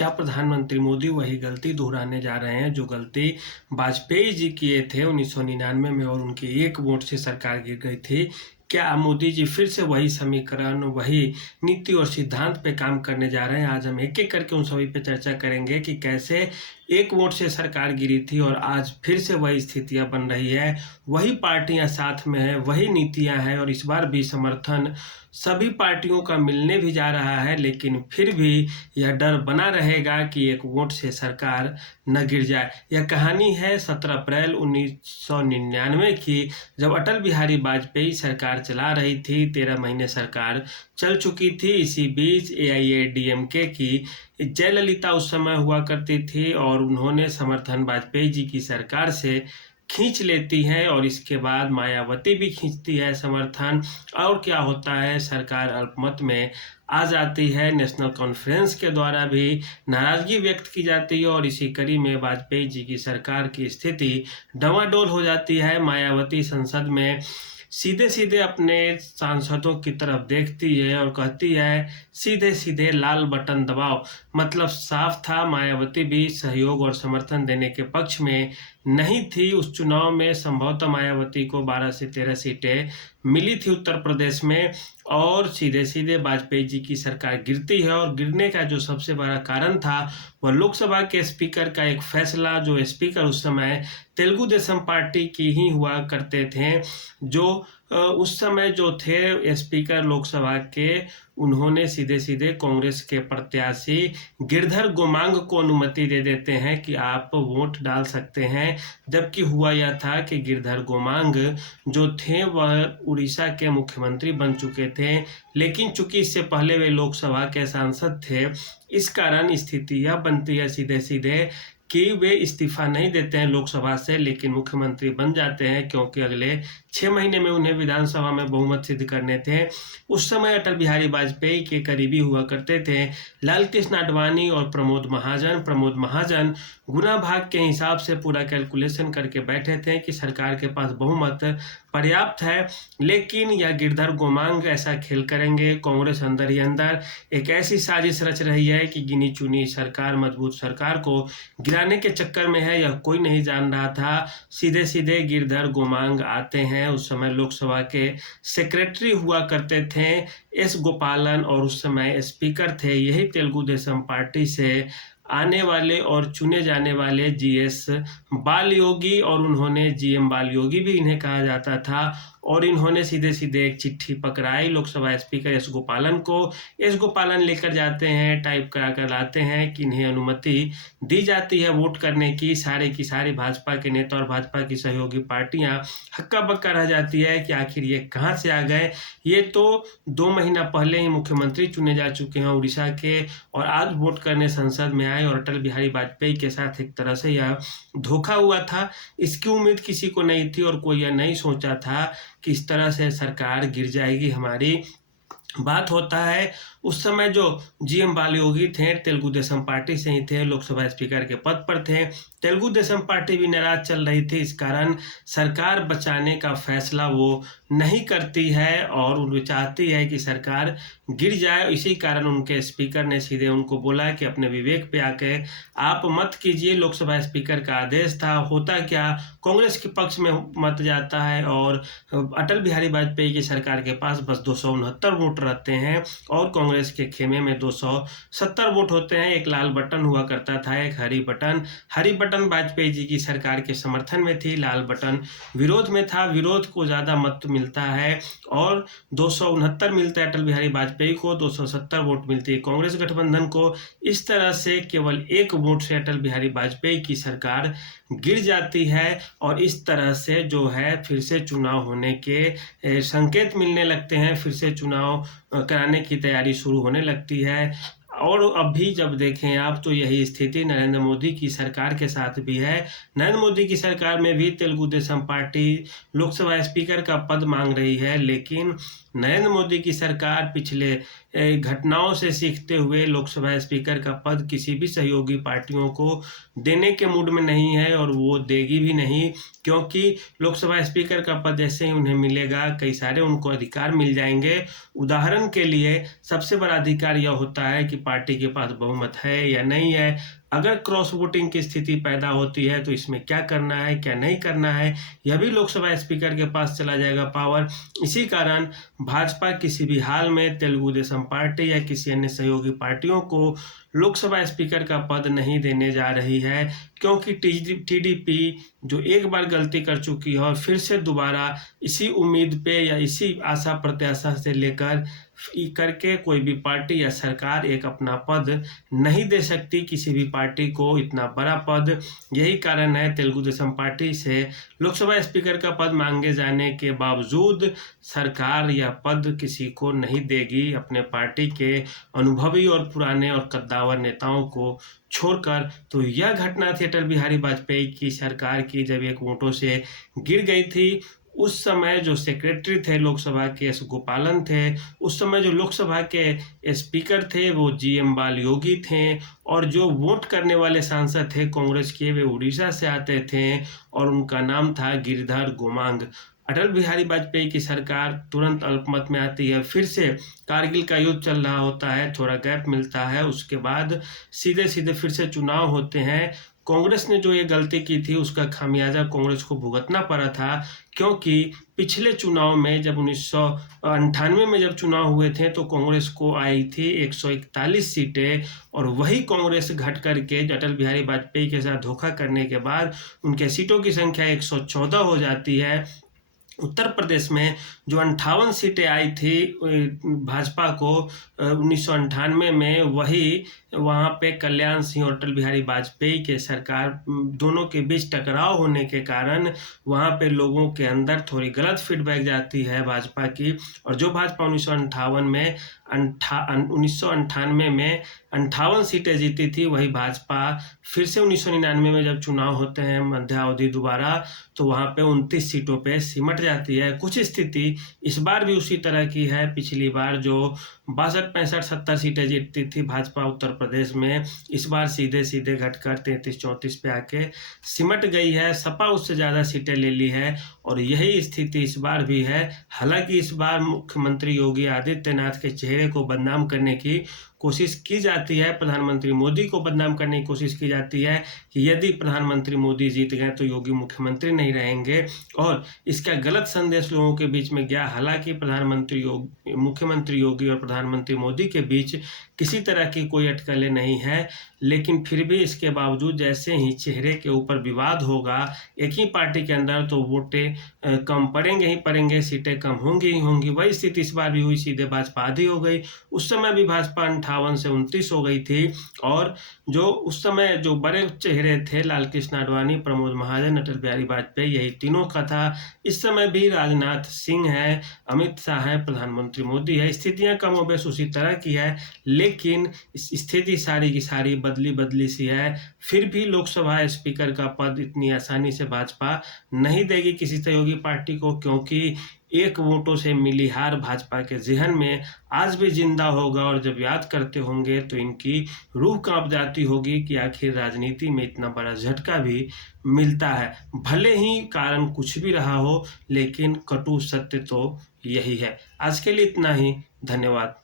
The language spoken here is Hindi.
क्या प्रधानमंत्री मोदी वही गलती दोहराने जा रहे हैं जो गलती वाजपेयी जी किए थे 1999 में और उनके एक वोट से सरकार गिर गई थी? क्या मोदी जी फिर से वही समीकरण, वही नीति और सिद्धांत पे काम करने जा रहे हैं? आज हम एक-एक करके उन सभी पे चर्चा करेंगे कि कैसे एक वोट से सरकार गिरी थी और आज फिर से वही स्थितियाँ बन रही है, वही पार्टियाँ साथ में हैं, वही नीतियाँ हैं और इस बार भी समर्थन सभी पार्टियों का मिलने भी जा रहा है, लेकिन फिर भी यह डर बना रहेगा कि एक वोट से सरकार न गिर जाए। यह कहानी है 17 अप्रैल 1999 की, जब अटल बिहारी वाजपेयी सरकार चला रही थी। 13 महीने सरकार चल चुकी थी। इसी बीच एआईएडीएमके की जयललिता उस समय हुआ करती थी और उन्होंने समर्थन वाजपेयी जी की सरकार से खींच लेती हैं और इसके बाद मायावती भी खींचती है समर्थन। और क्या होता है, सरकार अल्पमत में आ जाती है। नेशनल कॉन्फ्रेंस के द्वारा भी नाराजगी व्यक्त की जाती है और इसी कड़ी में वाजपेयी जी की सरकार की स्थिति डवाडोल हो जाती है। मायावती संसद में सीधे सीधे अपने सांसदों की तरफ देखती है और कहती है सीधे सीधे लाल बटन दबाओ। मतलब साफ था, मायावती भी सहयोग और समर्थन देने के पक्ष में नहीं थी। उस चुनाव में संभवतः मायावती को 12 से 13 सीटें मिली थी उत्तर प्रदेश में और सीधे सीधे वाजपेयी जी की सरकार गिरती है। और गिरने का जो सबसे बड़ा कारण था वह लोकसभा के स्पीकर का एक फैसला, जो स्पीकर उस समय तेलुगु देशम पार्टी की ही हुआ करते थे, जो उस समय जो थे स्पीकर लोकसभा के, उन्होंने सीधे सीधे कांग्रेस के प्रत्याशी गिरधर गोमांग को अनुमति दे देते हैं कि आप वोट डाल सकते हैं। जबकि हुआ यह था कि गिरधर गोमांग जो थे वह उड़ीसा के मुख्यमंत्री बन चुके थे, लेकिन चूंकि इससे पहले वे लोकसभा के सांसद थे, इस कारण स्थिति यह बनती है सीधे सीधे कि वे इस्तीफा नहीं देते हैं लोकसभा से, लेकिन मुख्यमंत्री बन जाते हैं, क्योंकि अगले 6 महीने में उन्हें विधानसभा में बहुमत सिद्ध करने थे। उस समय अटल बिहारी वाजपेयी के करीबी हुआ करते थे लाल कृष्ण आडवाणी और प्रमोद महाजन। प्रमोद महाजन गुना भाग के हिसाब से पूरा कैलकुलेशन करके बैठे थे कि सरकार के पास बहुमत पर्याप्त है, लेकिन यह गिरधर गोमांग ऐसा खेल करेंगे। कांग्रेस अंदर ही अंदर एक ऐसी साजिश रच रही है कि गिनी चुनी सरकार, मजबूत सरकार को गिराने के चक्कर में है, यह कोई नहीं जान रहा था। सीधे सीधे गिरधर गोमांग आते हैं। उस समय लोकसभा के सेक्रेटरी हुआ करते थे एस गोपालन और उस समय स्पीकर थे यही तेलुगु देशम पार्टी से आने वाले और चुने जाने वाले जीएस बालयोगी, और उन्होंने जीएम बालयोगी भी इन्हें कहा जाता था। और इन्होंने सीधे सीधे एक चिट्ठी पकड़ाई लोकसभा स्पीकर एस गोपालन को। एस गोपालन लेकर जाते हैं, टाइप करा कर लाते हैं कि इन्हें अनुमति दी जाती है वोट करने की। सारे की सारी भाजपा के नेता और भाजपा की सहयोगी पार्टियां हक्का बक्का रह जाती है कि आखिर ये कहाँ से आ गए। ये तो 2 महीना पहले ही मुख्यमंत्री चुने जा चुके हैं उड़ीसा के, और आज वोट करने संसद में आए। और अटल बिहारी वाजपेयी के साथ एक तरह से यह धोखा हुआ था। इसकी उम्मीद किसी को नहीं थी और कोई यह नहीं सोचा था कि इस तरह से सरकार गिर जाएगी हमारी। बात होता है उस समय जो जीएम बालयोगी थे तेलुगु देशम पार्टी से ही थे, लोकसभा स्पीकर के पद पर थे। तेलुगु देशम पार्टी भी नाराज चल रही थी, इस कारण सरकार बचाने का फैसला वो नहीं करती है और वो चाहती है कि सरकार गिर जाए। इसी कारण उनके स्पीकर ने सीधे उनको बोला कि अपने विवेक पे आके आप मत कीजिए। लोकसभा स्पीकर का आदेश था। होता क्या, कांग्रेस के पक्ष में मत जाता है और अटल बिहारी वाजपेयी की सरकार के पास बस 269 वोट रहते हैं और कांग्रेस के खेमे में 270 वोट होते हैं। एक लाल बटन हुआ करता था, एक हरी बटन। हरी बटन वाजपेयी जी की सरकार के समर्थन में थी, लाल बटन विरोध में था। विरोध को ज्यादा मत मिलता है और 269 मिलता है अटल बिहारी वाजपेयी को, 270 वोट मिलती है कांग्रेस गठबंधन को। इस तरह से केवल एक वोट से अटल बिहारी वाजपेयी की सरकार गिर जाती है और इस तरह से जो है फिर से चुनाव होने के संकेत मिलने लगते हैं। फिर से चुनाव कराने की तैयारी शुरू होने लगती है। और अभी जब देखें आप तो यही स्थिति नरेंद्र मोदी की सरकार के साथ भी है। नरेंद्र मोदी की सरकार में भी तेलुगु देशम पार्टी लोकसभा स्पीकर का पद मांग रही है, लेकिन नरेंद्र मोदी की सरकार पिछले घटनाओं से सीखते हुए लोकसभा स्पीकर का पद किसी भी सहयोगी पार्टियों को देने के मूड में नहीं है और वो देगी भी नहीं, क्योंकि लोकसभा स्पीकर का पद जैसे ही उन्हें मिलेगा कई सारे उनको अधिकार मिल जाएंगे। उदाहरण के लिए सबसे बड़ा अधिकार यह होता है कि पार्टी के पास बहुमत है या नहीं है। अगर क्रॉस वोटिंग की स्थिति पैदा होती है तो इसमें क्या करना है क्या नहीं करना है, यह भी लोकसभा स्पीकर के पास चला जाएगा पावर। इसी कारण भाजपा किसी भी हाल में तेलुगु देशम पार्टी या किसी अन्य सहयोगी पार्टियों को लोकसभा स्पीकर का पद नहीं देने जा रही है, क्योंकि टीडीपी जो एक बार गलती कर चुकी है और फिर से दोबारा इसी उम्मीद पे या इसी आशा प्रत्याशा से लेकर करके कोई भी पार्टी या सरकार एक अपना पद नहीं दे सकती किसी भी पार्टी को, इतना बड़ा पद। यही कारण है तेलुगु देशम पार्टी से लोकसभा स्पीकर का पद मांगे जाने के बावजूद सरकार यह पद किसी को नहीं देगी अपने पार्टी के अनुभवी और पुराने और कद्दावर नेताओं को छोड़कर। तो यह घटना थी अटल बिहारी वाजपेयी की सरकार की, जब एक वोटों से गिर गई थी। उस समय जो सेक्रेटरी थे लोकसभा के एस गोपालन थे, उस समय जो लोकसभा के स्पीकर थे वो जीएम बाल योगी थे, और जो वोट करने वाले सांसद थे कांग्रेस के वे उड़ीसा से आते थे और उनका नाम था गिरिधर गोमांग। अटल बिहारी वाजपेयी की सरकार तुरंत अल्पमत में आती है, फिर से कारगिल का युद्ध चल रहा होता है, थोड़ा गैप मिलता है, उसके बाद सीधे सीधे फिर से चुनाव होते हैं। कांग्रेस ने जो ये गलती की थी उसका खामियाजा कांग्रेस को भुगतना पड़ा था, क्योंकि पिछले चुनाव में जब 1998 में जब चुनाव हुए थे तो कांग्रेस को आई थी 141 सीटें, और वही कांग्रेस घट करके अटल बिहारी वाजपेयी के साथ धोखा करने के बाद उनके सीटों की संख्या 114 हो जाती है। उत्तर प्रदेश में जो 58 सीटें आई थी भाजपा को 1998 में, वही वहाँ पे कल्याण सिंह और अटल बिहारी वाजपेयी के सरकार दोनों के बीच टकराव होने के कारण वहाँ पे लोगों के अंदर थोड़ी गलत फीडबैक जाती है भाजपा की, और जो भाजपा 1998 में 58 सीटें जीती थी, वही भाजपा फिर से 1999 में जब चुनाव होते हैं मध्यावधि दोबारा, तो वहाँ पे 29 सीटों पे सिमट जाती है। कुछ स्थिति इस बार भी उसी तरह की है। पिछली बार जो 62, 65, 70 सीटें जीतती थी भाजपा उत्तर प्रदेश में, इस बार सीधे सीधे घटकर 33, 34 पे आके सिमट गई है। सपा उससे ज़्यादा सीटें ले ली है, और यही स्थिति इस बार भी है। हालांकि इस बार मुख्यमंत्री योगी आदित्यनाथ के चेहरे को बदनाम करने की कोशिश की जाती है, प्रधानमंत्री मोदी को बदनाम करने की कोशिश की जाती है कि यदि प्रधानमंत्री मोदी जीत गए तो योगी मुख्यमंत्री नहीं रहेंगे, और इसका गलत संदेश लोगों के बीच में गया। हालांकि मुख्यमंत्री योगी और प्रधानमंत्री मोदी के बीच किसी तरह की कोई अटकलें नहीं है, लेकिन फिर भी इसके बावजूद जैसे ही चेहरे के ऊपर विवाद होगा एक ही पार्टी के अंदर, तो वोटें कम पड़ेंगे ही पड़ेंगे, सीटें कम होंगी ही होंगी। वही स्थिति इस बार भी हुई, सीधे भाजपा आधी हो गई। उस समय भी भाजपा 58 से 29 हो गई थी, और जो उस समय जो बड़े चेहरे थे लालकृष्ण आडवाणी, प्रमोद महाजन, अटल बिहारी वाजपेयी, यही तीनों का था। इस समय भी राजनाथ सिंह है, अमित शाह है, प्रधानमंत्री मोदी है। स्थितियां कमोबेश उसी तरह की है, लेकिन स्थिति सारी की सारी बदली सी है। फिर भी लोकसभा स्पीकर का पद इतनी आसानी से भाजपा नहीं देगी किसी सहयोगी पार्टी को, क्योंकि एक वोटों से मिली हार भाजपा के जहन में आज भी जिंदा होगा, और जब याद करते होंगे तो इनकी रूह कांप जाती होगी कि आखिर राजनीति में इतना बड़ा झटका भी मिलता है। भले ही कारण कुछ भी रहा हो, लेकिन कटु सत्य तो यही है। आज के लिए इतना ही, धन्यवाद।